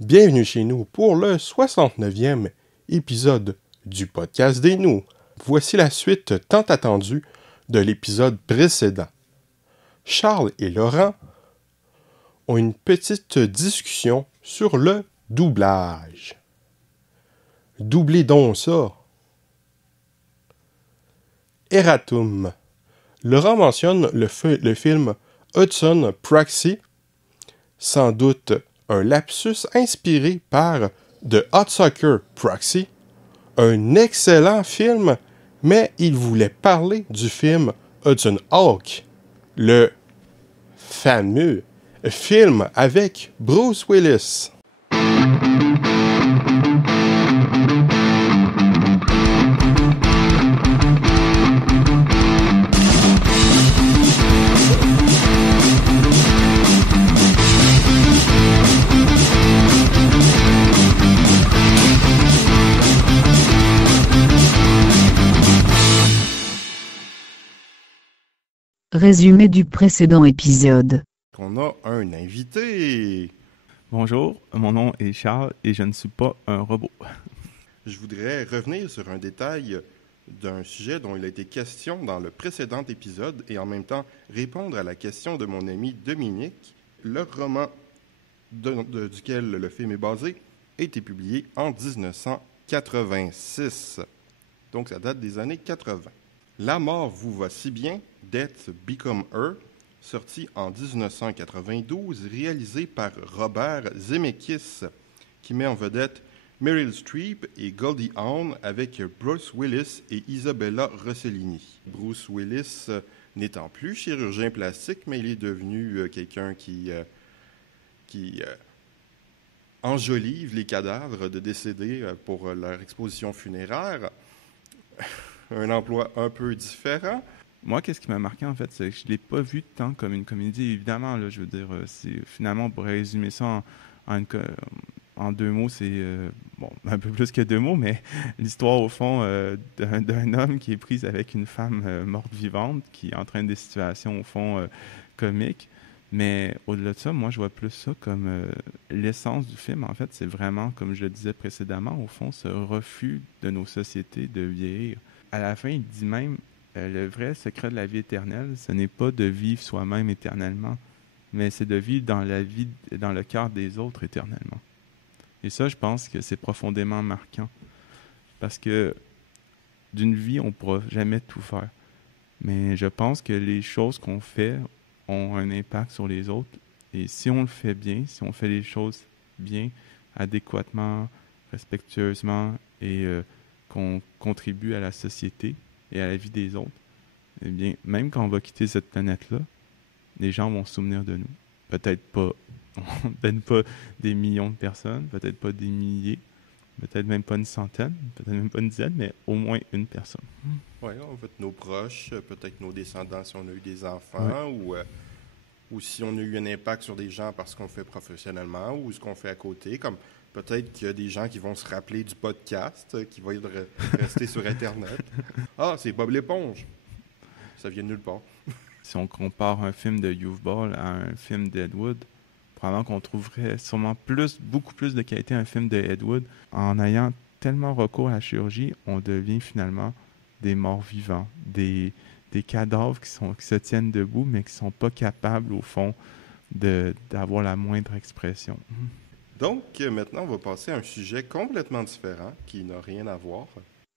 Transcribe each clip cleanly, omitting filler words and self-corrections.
Bienvenue chez nous pour le 69e épisode du podcast des nous. Voici la suite tant attendue de l'épisode précédent. Charles et Laurent ont une petite discussion sur le doublage. Doublez donc ça. Erratum. Laurent mentionne le film Hudson Proxy, sans doute un lapsus inspiré par The Hudsucker Proxy, un excellent film, mais il voulait parler du film Hudson Hawk, le fameux film avec Bruce Willis. Résumé du précédent épisode. On a un invité. Bonjour, mon nom est Charles et je ne suis pas un robot. Je voudrais revenir sur un détail d'un sujet dont il a été question dans le précédent épisode et en même temps répondre à la question de mon ami Dominique. Le roman duquel le film est basé a été publié en 1986. Donc ça date des années 80. La mort vous va si bien, Death Become Her, sorti en 1992, réalisé par Robert Zemeckis, qui met en vedette Meryl Streep et Goldie Hawn avec Bruce Willis et Isabella Rossellini. Bruce Willis n'étant plus chirurgien plastique, mais il est devenu quelqu'un qui enjolive les cadavres de décédés pour leur exposition funéraire. Un emploi un peu différent. Moi, qu'est-ce qui m'a marqué, en fait, c'est que je ne l'ai pas vu tant comme une comédie. Évidemment, là, je veux dire, c'est, finalement, pour résumer ça en deux mots, c'est, un peu plus que deux mots, mais l'histoire, au fond, d'un homme qui est pris avec une femme morte-vivante, qui entraîne des situations, au fond, comiques. Mais au-delà de ça, moi, je vois plus ça comme l'essence du film. En fait, c'est vraiment, comme je le disais précédemment, au fond, ce refus de nos sociétés de vieillir. À la fin, il dit même, le vrai secret de la vie éternelle, ce n'est pas de vivre soi-même éternellement, mais c'est de vivre dans la vie, dans le cœur des autres éternellement. Et ça, je pense que c'est profondément marquant. Parce que d'une vie, on ne pourra jamais tout faire. Mais je pense que les choses qu'on fait ont un impact sur les autres. Et si on le fait bien, si on fait les choses bien, adéquatement, respectueusement et qu'on contribue à la société et à la vie des autres, eh bien, même quand on va quitter cette planète-là, les gens vont se souvenir de nous. Peut-être pas des millions de personnes, peut-être pas des milliers, peut-être même pas une centaine, peut-être même pas une dizaine, mais au moins une personne. Oui, en fait, nos proches, peut-être nos descendants si on a eu des enfants, ou si on a eu un impact sur des gens parce qu'on le fait professionnellement, ou ce qu'on fait à côté, comme peut-être qu'il y a des gens qui vont se rappeler du podcast, qui va rester sur Internet. Ah, c'est Bob l'éponge. Ça vient de nulle part. Si on compare un film de Youth Ball à un film d'Ed Wood, probablement qu'on trouverait sûrement beaucoup plus de qualité à un film d'Ed Wood. En ayant tellement recours à la chirurgie, on devient finalement des morts vivants, des cadavres qui se tiennent debout, mais qui ne sont pas capables, au fond, d'avoir la moindre expression. Donc, maintenant, on va passer à un sujet complètement différent, qui n'a rien à voir.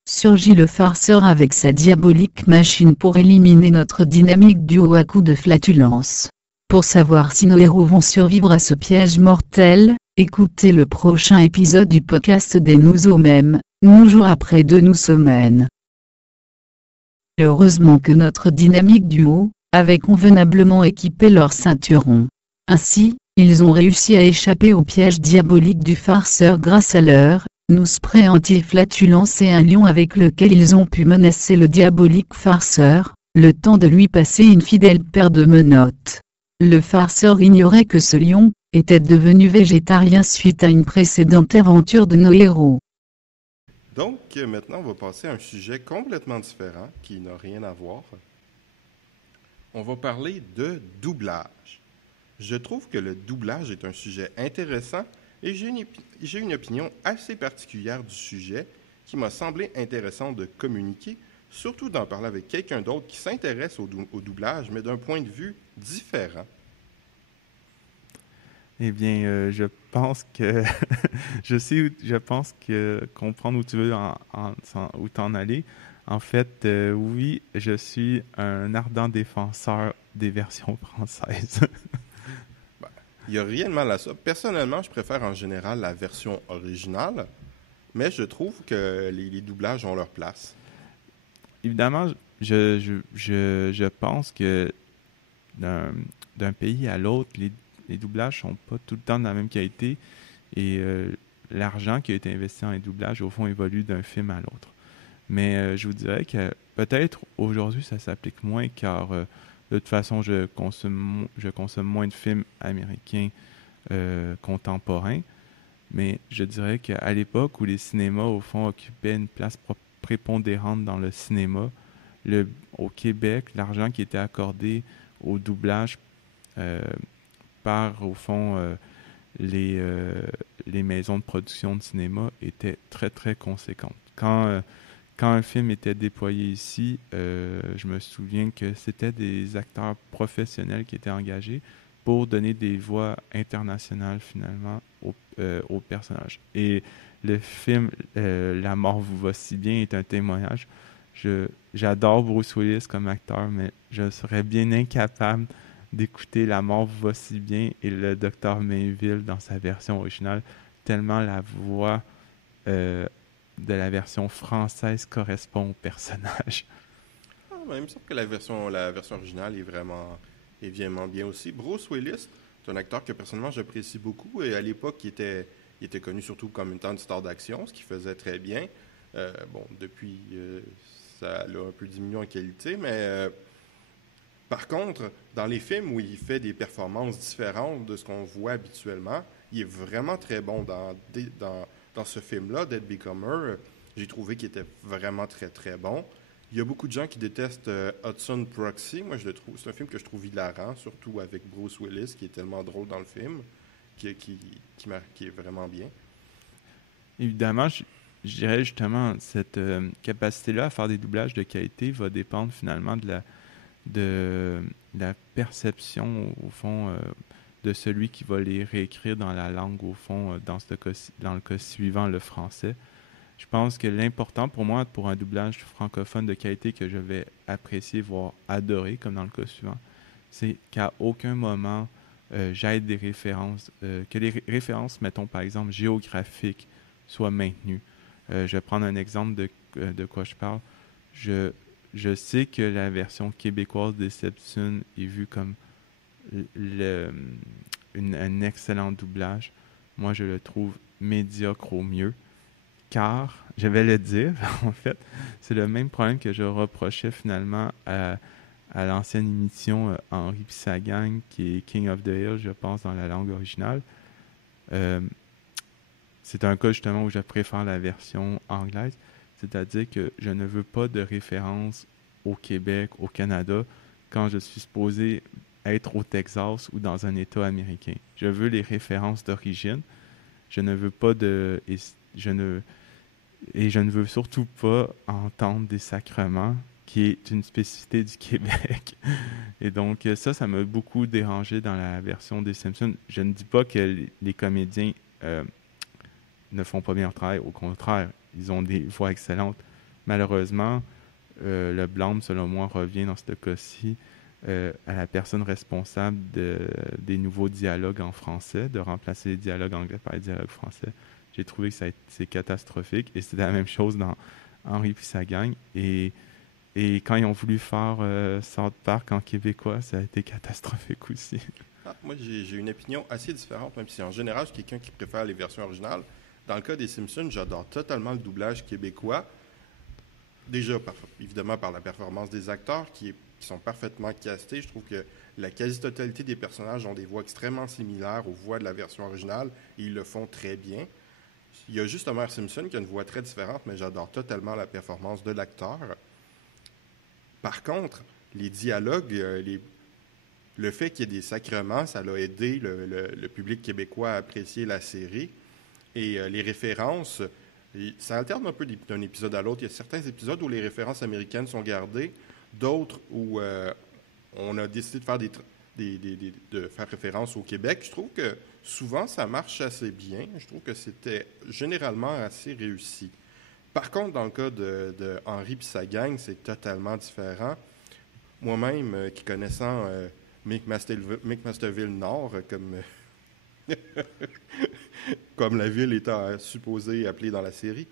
Surgit le farceur avec sa diabolique machine pour éliminer notre dynamique duo à coups de flatulence. Pour savoir si nos héros vont survivre à ce piège mortel, écoutez le prochain épisode du podcast des nous mêmes, nous jours après 2 semaines. Heureusement que notre dynamique duo avait convenablement équipé leur ceinturon. Ainsi, ils ont réussi à échapper au piège diabolique du farceur grâce à leur nous spray anti-flatulence et un lion avec lequel ils ont pu menacer le diabolique farceur, le temps de lui passer une fidèle paire de menottes. Le farceur ignorait que ce lion était devenu végétarien suite à une précédente aventure de nos héros. Donc, maintenant, on va passer à un sujet complètement différent, qui n'a rien à voir. On va parler de doublage. Je trouve que le doublage est un sujet intéressant, et j'ai une opinion assez particulière du sujet qui m'a semblé intéressant de communiquer, surtout d'en parler avec quelqu'un d'autre qui s'intéresse au doublage, mais d'un point de vue différent. Eh bien, je pense que je pense que comprendre où tu veux où t'en aller. En fait, oui, je suis un ardent défenseur des versions françaises. Ben, il n'y a rien de mal à ça. Personnellement, je préfère en général la version originale, mais je trouve que les doublages ont leur place. Évidemment, je pense que d'un d'un pays à l'autre, les doublages sont pas tout le temps de la même qualité et l'argent qui a été investi dans les doublages, au fond, évolue d'un film à l'autre. Mais je vous dirais que peut-être aujourd'hui, ça s'applique moins car de toute façon, je consomme moins de films américains contemporains. Mais je dirais qu'à l'époque où les cinémas, au fond, occupaient une place prépondérante dans le cinéma, au Québec, l'argent qui était accordé au doublage euh, par, au fond, les, euh, les maisons de production de cinéma était très, très conséquente. Quand un film était déployé ici, je me souviens que c'était des acteurs professionnels qui étaient engagés pour donner des voix internationales finalement aux personnages. Et le film La mort vous va si bien est un témoignage. J'adore Bruce Willis comme acteur, mais je serais bien incapable d'écouter La mort vous va si bien et le docteur Mainville dans sa version originale, tellement la voix euh, de la version française correspond au personnage. Ah, ben, il me semble que la version originale est vraiment bien aussi. Bruce Willis, c'est un acteur que personnellement j'apprécie beaucoup et à l'époque il était connu surtout comme une tante star d'action, ce qui faisait très bien. Bon, depuis, ça a un peu diminué en qualité, mais par contre, dans les films où il fait des performances différentes de ce qu'on voit habituellement, il est vraiment très bon dans ce film-là, Dead Becomer. J'ai trouvé qu'il était vraiment très très bon. Il y a beaucoup de gens qui détestent Hudson Proxy. Moi, c'est un film que je trouve hilarant, surtout avec Bruce Willis, qui est tellement drôle dans le film, qui est vraiment bien. Évidemment, je dirais justement, cette capacité-là à faire des doublages de qualité va dépendre finalement de la perception, au fond, de celui qui va les réécrire dans la langue, au fond, dans le cas suivant, le français. Je pense que l'important pour moi, pour un doublage francophone de qualité que je vais apprécier, voire adorer, comme dans le cas suivant, c'est qu'à aucun moment j'aide des références, que les références, mettons par exemple géographiques, soient maintenues. Je vais prendre un exemple de quoi je parle. Je, je sais que la version québécoise des Septunes est vue comme le, un excellent doublage. Moi, je le trouve médiocre au mieux car, je vais le dire, en fait, c'est le même problème que je reprochais finalement à l'ancienne émission Henri pis sa gang, qui est King of the Hill, je pense, dans la langue originale. Euh, c'est un cas justement où je préfère la version anglaise, c'est-à-dire que je ne veux pas de référence au Québec, au Canada, quand je suis supposé être au Texas ou dans un État américain. Je veux les références d'origine. Je ne veux pas de... Et je ne veux surtout pas entendre des sacrements, qui est une spécificité du Québec. Et donc, ça m'a beaucoup dérangé dans la version des Simpsons. Je ne dis pas que les comédiens ne font pas bien leur travail. Au contraire, ils ont des voix excellentes. Malheureusement, le blâme, selon moi, revient dans ce cas-ci à la personne responsable des nouveaux dialogues en français, de remplacer les dialogues anglais par les dialogues français. J'ai trouvé que c'est catastrophique et c'était la même chose dans Henri puis sa gang. Et quand ils ont voulu faire South Park en québécois, ça a été catastrophique aussi. Ah, moi, j'ai une opinion assez différente, même si en général, je suis quelqu'un qui préfère les versions originales. Dans le cas des Simpsons, j'adore totalement le doublage québécois. Déjà, évidemment, par la performance des acteurs qui sont parfaitement castés. Je trouve que la quasi-totalité des personnages ont des voix extrêmement similaires aux voix de la version originale et ils le font très bien. Il y a juste Homer Simpson qui a une voix très différente, mais j'adore totalement la performance de l'acteur. Par contre, les dialogues, le fait qu'il y ait des sacrements, ça l'a aidé le public québécois à apprécier la série. Et les références, ça alterne un peu d'un épisode à l'autre. Il y a certains épisodes où les références américaines sont gardées, d'autres où on a décidé de faire de faire référence au Québec. Je trouve que souvent, ça marche assez bien. Je trouve que c'était généralement assez réussi. Par contre, dans le cas de Henri et sa gang, c'est totalement différent. Moi-même, qui connaissant McMasterville Nord, comme la ville est supposée appelée dans la série,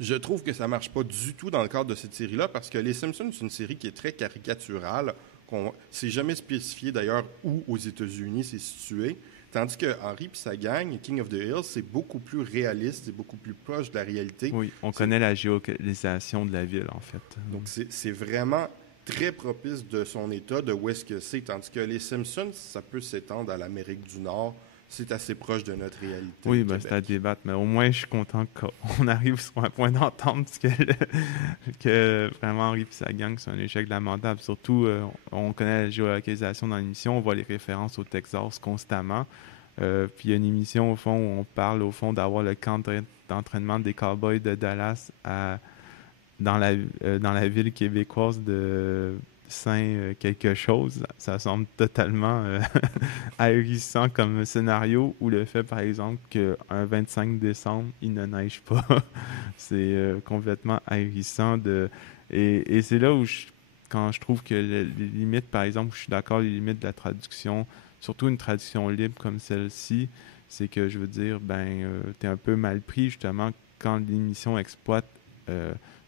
je trouve que ça ne marche pas du tout dans le cadre de cette série-là, parce que Les Simpsons, c'est une série qui est très caricaturale. C'est jamais spécifié d'ailleurs où aux États-Unis c'est situé. Tandis que Henri et sa gang, King of the Hills, c'est beaucoup plus réaliste, c'est beaucoup plus proche de la réalité. Oui, on connaît la géolocalisation de la ville, en fait. Donc, c'est vraiment très propice de son état, de où est-ce que c'est. Tandis que Les Simpsons, ça peut s'étendre à l'Amérique du Nord. C'est assez proche de notre réalité. Oui, ben, c'est à débattre, mais au moins, je suis content qu'on arrive sur un point d'entente, parce que vraiment, Henri et sa gang, c'est un échec lamentable. Surtout, on connaît la géolocalisation dans l'émission, on voit les références au Texas constamment. Puis il y a une émission, au fond, où on parle, au fond, d'avoir le camp d'entraînement des Cowboys de Dallas dans la ville québécoise de Saint quelque chose. Ça semble totalement ahurissant comme scénario, ou le fait, par exemple, qu'un 25 décembre, il ne neige pas. C'est complètement ahurissant. Et c'est là où, quand je trouve que les limites, par exemple, je suis d'accord, les limites de la traduction, surtout une traduction libre comme celle-ci, c'est que, je veux dire, t'es un peu mal pris, justement, quand l'émission exploite...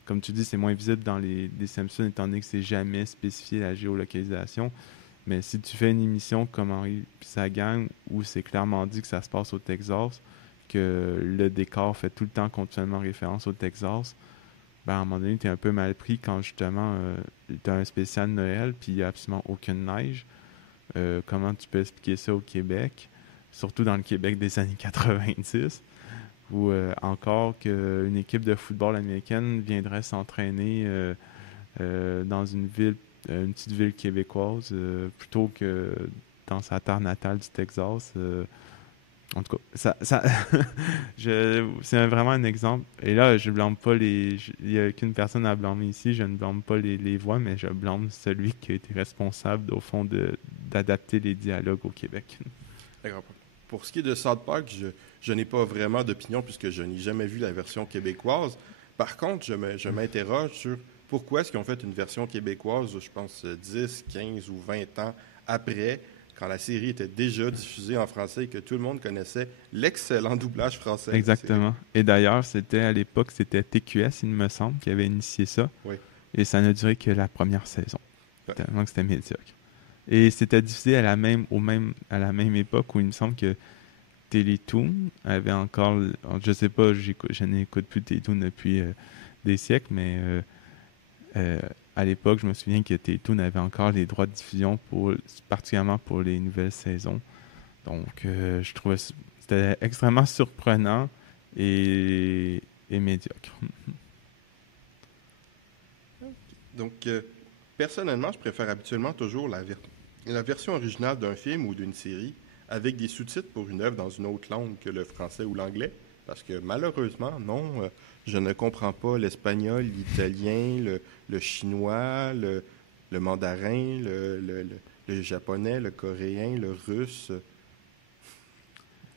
comme tu dis, c'est moins visible dans les Simpsons, étant donné que c'est jamais spécifié la géolocalisation. Mais si tu fais une émission comme Henri et sa gang, où c'est clairement dit que ça se passe au Texas, que le décor fait tout le temps continuellement référence au Texas, à un moment donné, tu es un peu mal pris quand justement tu as un spécial Noël, puis il n'y a absolument aucune neige. Comment tu peux expliquer ça au Québec, surtout dans le Québec des années 90? Ou encore qu'une équipe de football américaine viendrait s'entraîner dans une petite ville québécoise, plutôt que dans sa terre natale du Texas. En tout cas, c'est vraiment un exemple. Et là, je blâme pas il n'y a qu'une personne à blâmer ici. Je ne blâme pas les voix, mais je blâme celui qui a été responsable, au fond, d'adapter les dialogues au Québec. D'accord. Pour ce qui est de South Park, je n'ai pas vraiment d'opinion puisque je n'ai jamais vu la version québécoise. Par contre, je m'interroge sur pourquoi est-ce qu'ils ont fait une version québécoise, je pense, 10, 15 ou 20 ans après, quand la série était déjà diffusée en français et que tout le monde connaissait l'excellent doublage français. Exactement. Et d'ailleurs, à l'époque, c'était TQS, il me semble, qui avait initié ça. Oui. Et ça n'a duré que la première saison. Ouais. Tellement que c'était médiocre. Et c'était diffusé à la même époque où il me semble que Télétoon avait encore... Je sais pas, je n'écoute plus Télétoon depuis des siècles, mais à l'époque, je me souviens que Télétoon avait encore les droits de diffusion, particulièrement pour les nouvelles saisons. Donc, je trouvais c'était extrêmement surprenant et médiocre. Donc, personnellement, je préfère habituellement toujours la version originale d'un film ou d'une série avec des sous-titres pour une œuvre dans une autre langue que le français ou l'anglais. Parce que malheureusement, non, je ne comprends pas l'espagnol, l'italien, le chinois, le mandarin, le japonais, le coréen, le russe.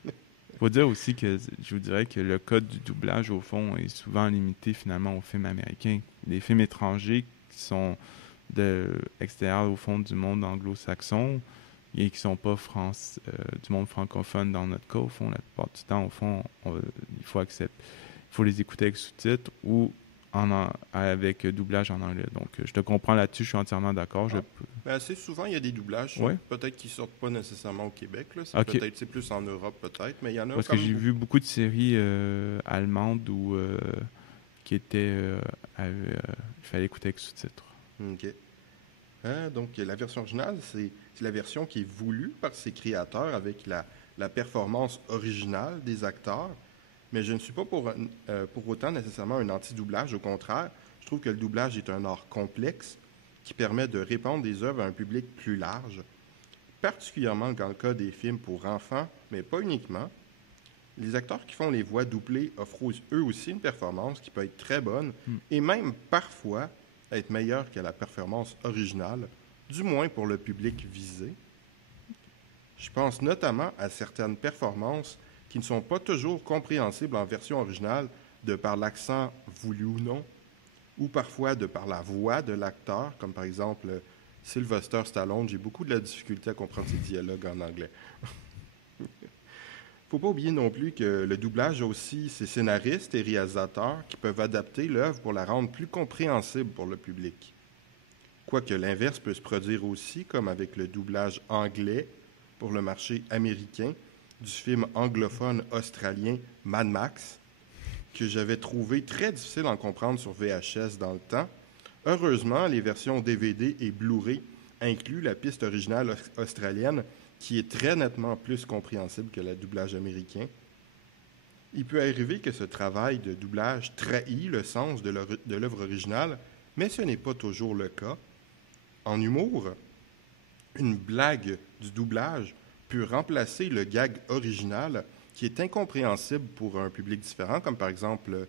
Il faut dire aussi que je vous dirais que le code du doublage, au fond, est souvent limité finalement aux films américains. Les films étrangers qui sont extérieurs au fond du monde anglo-saxon et qui ne sont pas du monde francophone dans notre cas, au fond, la plupart du temps, au fond, il faut les écouter avec sous-titres ou avec doublage en anglais. Donc, je te comprends là-dessus, je suis entièrement d'accord. Assez souvent, il y a des doublages, peut-être qui ne sortent pas nécessairement au Québec. Là. C'est plus en Europe, peut-être, mais il y en a. Parce que j'ai vu beaucoup de séries allemandes où qui étaient... il fallait écouter avec sous-titres. OK. Donc, la version originale, c'est la version qui est voulue par ses créateurs avec la performance originale des acteurs. Mais je ne suis pas pour autant nécessairement un anti-doublage. Au contraire, je trouve que le doublage est un art complexe qui permet de répandre des œuvres à un public plus large, particulièrement dans le cas des films pour enfants, mais pas uniquement. Les acteurs qui font les voix doublées offrent eux aussi une performance qui peut être très bonne et même parfois être meilleure que la performance originale, du moins pour le public visé. Je pense notamment à certaines performances qui ne sont pas toujours compréhensibles en version originale de par l'accent voulu ou non, ou parfois de par la voix de l'acteur, comme par exemple Sylvester Stallone. J'ai beaucoup de la difficulté à comprendre ses dialogues en anglais. Il ne faut pas oublier non plus que le doublage a aussi ses scénaristes et réalisateurs qui peuvent adapter l'œuvre pour la rendre plus compréhensible pour le public. Quoique l'inverse peut se produire aussi, comme avec le doublage anglais pour le marché américain du film anglophone australien Mad Max, que j'avais trouvé très difficile à en comprendre sur VHS dans le temps. Heureusement, les versions DVD et Blu-ray incluent la piste originale australienne, qui est très nettement plus compréhensible que le doublage américain. Il peut arriver que ce travail de doublage trahit le sens de l'œuvre originale, mais ce n'est pas toujours le cas. En humour, une blague du doublage peut remplacer le gag original qui est incompréhensible pour un public différent, comme par exemple,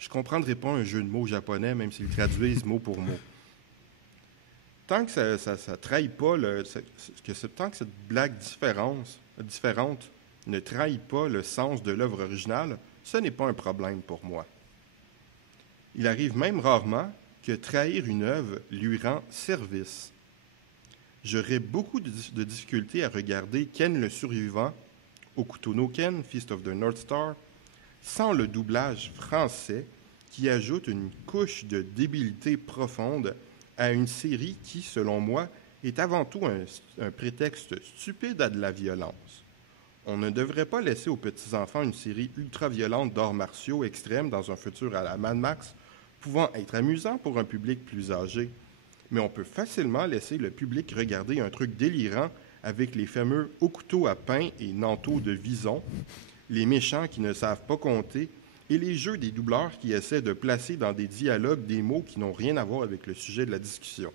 je ne comprendrai pas un jeu de mots japonais, même s'ils traduisent mot pour mot. Tant que ça ne trahit pas, tant que cette blague différente ne trahit pas le sens de l'œuvre originale, ce n'est pas un problème pour moi. Il arrive même rarement que trahir une œuvre lui rend service. J'aurais beaucoup de difficultés à regarder Ken le survivant, Hokuto no Ken, Feast of the North Star, sans le doublage français qui ajoute une couche de débilité profonde à une série qui, selon moi, est avant tout un prétexte stupide à de la violence. On ne devrait pas laisser aux petits-enfants une série ultra-violente d'arts martiaux extrêmes dans un futur à la Mad Max, pouvant être amusant pour un public plus âgé. Mais on peut facilement laisser le public regarder un truc délirant avec les fameux Hokuto à pain et Nanto de Vison, les méchants qui ne savent pas compter, et les jeux des doubleurs qui essaient de placer dans des dialogues des mots qui n'ont rien à voir avec le sujet de la discussion.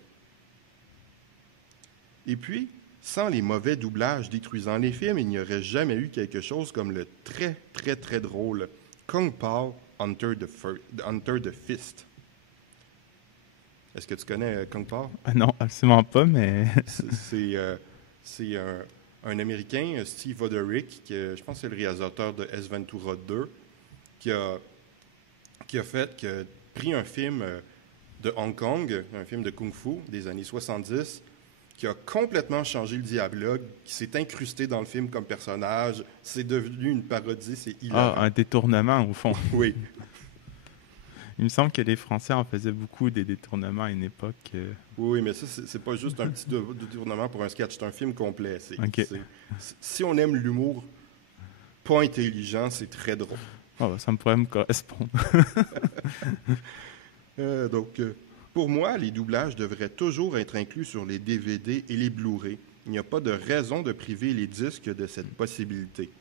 Et puis, sans les mauvais doublages détruisant les films, il n'y aurait jamais eu quelque chose comme le très, très, très drôle Kung Pao Hunter the Fist. Est-ce que tu connais Kung Pao? Non, absolument pas, mais... C'est un Américain, Steve Oderick, qui, je pense que c'est le réalisateur de S. Ventura 2, qui a pris un film de Hong Kong, un film de kung-fu des années 70, qui a complètement changé le dialogue, qui s'est incrusté dans le film comme personnage. C'est devenu une parodie, c'est hilarant. Ah, un détournement, au fond. Oui. Il me semble que les Français en faisaient beaucoup des détournements à une époque. Oui, mais ça, c'est pas juste un petit détournement pour un sketch, c'est un film complet. Okay. Si on aime l'humour pas intelligent, c'est très drôle. Oh, ça pourrait me correspondre. Pour moi, les doublages devraient toujours être inclus sur les DVD et les Blu-ray. Il n'y a pas de raison de priver les disques de cette possibilité.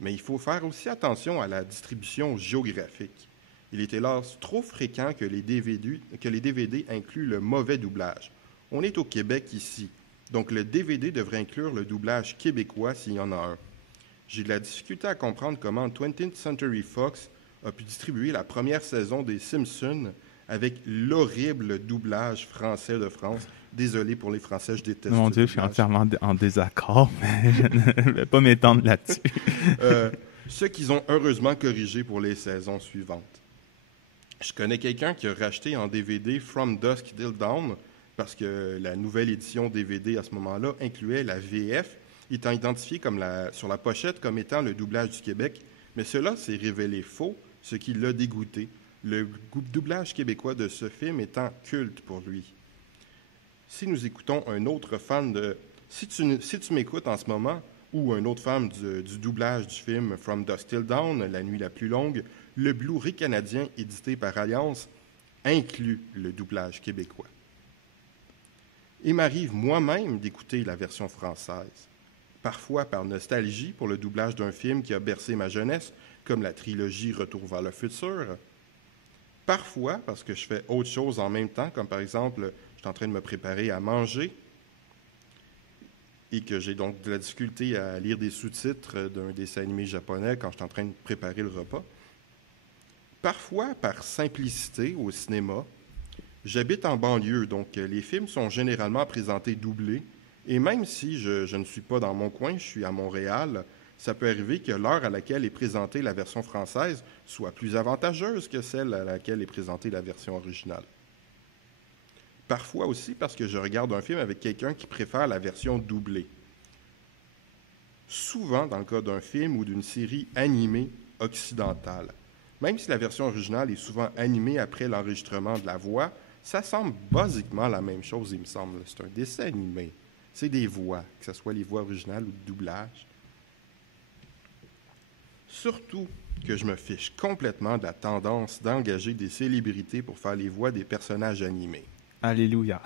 Mais il faut faire aussi attention à la distribution géographique. Il est hélas trop fréquent que les DVD incluent le mauvais doublage. On est au Québec ici, donc le DVD devrait inclure le doublage québécois s'il y en a un. J'ai de la difficulté à comprendre comment 20th Century Fox a pu distribuer la première saison des Simpsons avec l'horrible doublage français de France. Désolé pour les Français, je déteste. Mon Dieu, je suis entièrement en désaccord, mais je ne vais pas m'étendre là-dessus. Ce qu'ils ont heureusement corrigé pour les saisons suivantes. Je connais quelqu'un qui a racheté en DVD From Dusk Till Dawn parce que la nouvelle édition DVD à ce moment-là incluait la VF, étant identifiée sur la pochette comme étant le doublage du Québec, mais cela s'est révélé faux, ce qui l'a dégoûté. Le doublage québécois de ce film étant culte pour lui. Si nous écoutons un autre fan de... Si tu m'écoutes en ce moment, ou un autre fan du doublage du film From Dusk Till Dawn, La nuit la plus longue, le Blu-ray canadien édité par Alliance inclut le doublage québécois. Il m'arrive moi-même d'écouter la version française, parfois par nostalgie pour le doublage d'un film qui a bercé ma jeunesse, comme la trilogie Retour vers le futur. Parfois, parce que je fais autre chose en même temps, comme par exemple, je suis en train de me préparer à manger et que j'ai donc de la difficulté à lire des sous-titres d'un dessin animé japonais quand je suis en train de préparer le repas. Parfois, par simplicité au cinéma, j'habite en banlieue, donc les films sont généralement présentés doublés. Et même si je ne suis pas dans mon coin, je suis à Montréal, ça peut arriver que l'heure à laquelle est présentée la version française soit plus avantageuse que celle à laquelle est présentée la version originale. Parfois aussi parce que je regarde un film avec quelqu'un qui préfère la version doublée. Souvent, dans le cas d'un film ou d'une série animée occidentale, même si la version originale est souvent animée après l'enregistrement de la voix, ça semble basiquement la même chose, il me semble. C'est un dessin animé. C'est des voix, que ce soit les voix originales ou de doublage. Surtout que je me fiche complètement de la tendance d'engager des célébrités pour faire les voix des personnages animés. Alléluia.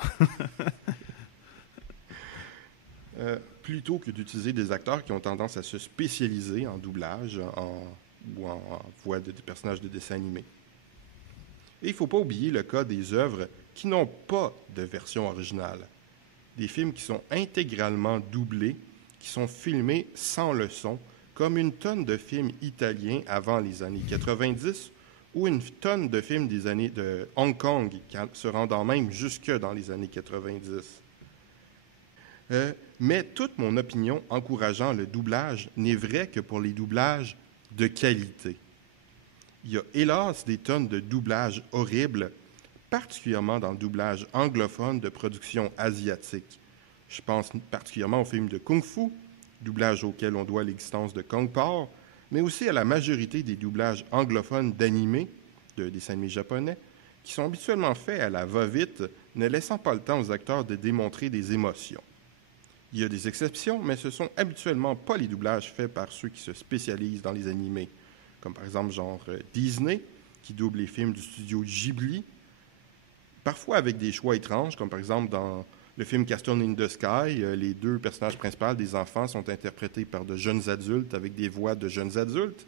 Plutôt que d'utiliser des acteurs qui ont tendance à se spécialiser en doublage ou en voix des personnages de dessins animés. Et il ne faut pas oublier le cas des œuvres qui n'ont pas de version originale. Des films qui sont intégralement doublés, qui sont filmés sans le son, comme une tonne de films italiens avant les années 90 ou une tonne de films des années de Hong Kong, se rendant même jusque dans les années 90. Mais toute mon opinion encourageant le doublage n'est vraie que pour les doublages de qualité. Il y a hélas des tonnes de doublages horribles, particulièrement dans le doublage anglophone de production asiatique. Je pense particulièrement aux films de Kung Fu, doublage auquel on doit l'existence de Kung Pao, mais aussi à la majorité des doublages anglophones d'animés, de dessins animés japonais, qui sont habituellement faits à la va-vite, ne laissant pas le temps aux acteurs de démontrer des émotions. Il y a des exceptions, mais ce sont habituellement pas les doublages faits par ceux qui se spécialisent dans les animés, comme par exemple genre Disney, qui double les films du studio Ghibli, parfois avec des choix étranges, comme par exemple dans le film Castle in the Sky, les deux personnages principaux des enfants sont interprétés par de jeunes adultes avec des voix de jeunes adultes.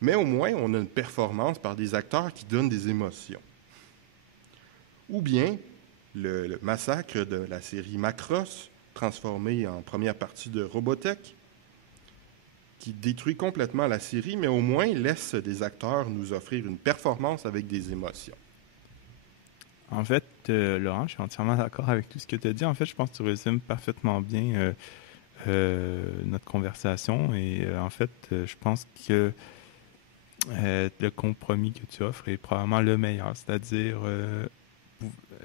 Mais au moins, on a une performance par des acteurs qui donnent des émotions. Ou bien le massacre de la série Macross, transformé en première partie de Robotech, qui détruit complètement la série, mais au moins laisse des acteurs nous offrir une performance avec des émotions. En fait, Laurent, je suis entièrement d'accord avec tout ce que tu as dit. En fait, je pense que tu résumes parfaitement bien notre conversation. Et en fait, je pense que le compromis que tu offres est probablement le meilleur. C'est-à-dire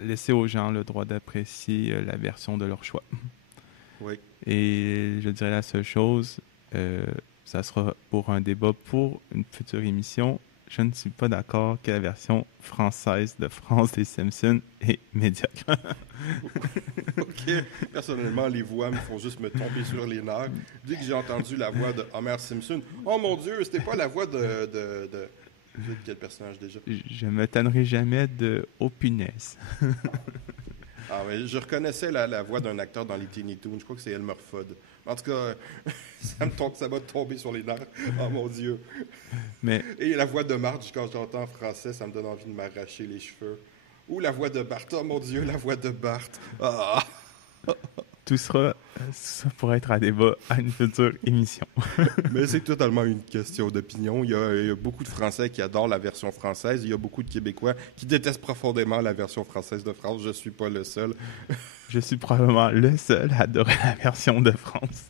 laisser aux gens le droit d'apprécier la version de leur choix. Oui. Et je dirais la seule chose, ça sera pour un débat pour une future émission. Je ne suis pas d'accord que la version française de France des Simpsons est médiocre. OK. Personnellement, les voix me font juste me tomber sur les nerfs. Dès que j'ai entendu la voix de Homer Simpson, oh mon Dieu, c'était pas la voix de quel personnage déjà? Je me tannerai jamais de « Oh punaise ». Ah oui, je reconnaissais la voix d'un acteur dans les Teeny Toons. Je crois que c'est Elmer Fudd. En tout cas, ça m'a tombé sur les nerfs. Oh mon Dieu. Mais... Et la voix de Marge, quand j'entends en français, ça me donne envie de m'arracher les cheveux. Ou la voix de Bart. Oh mon Dieu, la voix de Bart. Ah. Tout ça pourrait être à débat à une future émission. Mais c'est totalement une question d'opinion. Il y a beaucoup de Français qui adorent la version française. Il y a beaucoup de Québécois qui détestent profondément la version française de France. Je ne suis pas le seul. Je suis probablement le seul à adorer la version de France.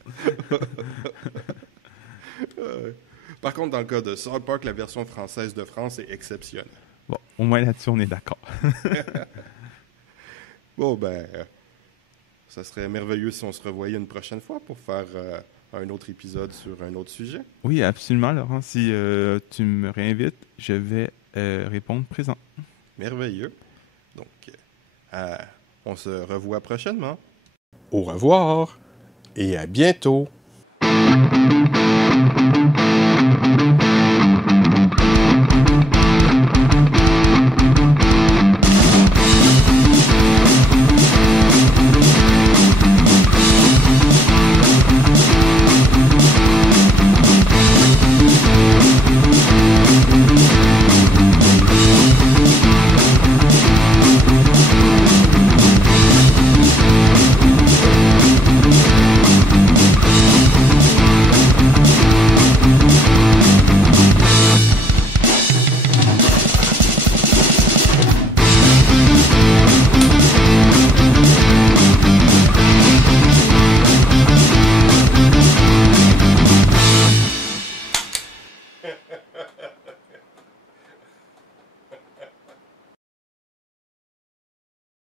Par contre, dans le cas de South Park, la version française de France est exceptionnelle. Bon, au moins là-dessus, on est d'accord. Bon, ça serait merveilleux si on se revoyait une prochaine fois pour faire un autre épisode sur un autre sujet. Oui, absolument, Laurent. Si tu me réinvites, je vais répondre présent. Merveilleux. Donc, on se revoit prochainement. Au revoir et à bientôt.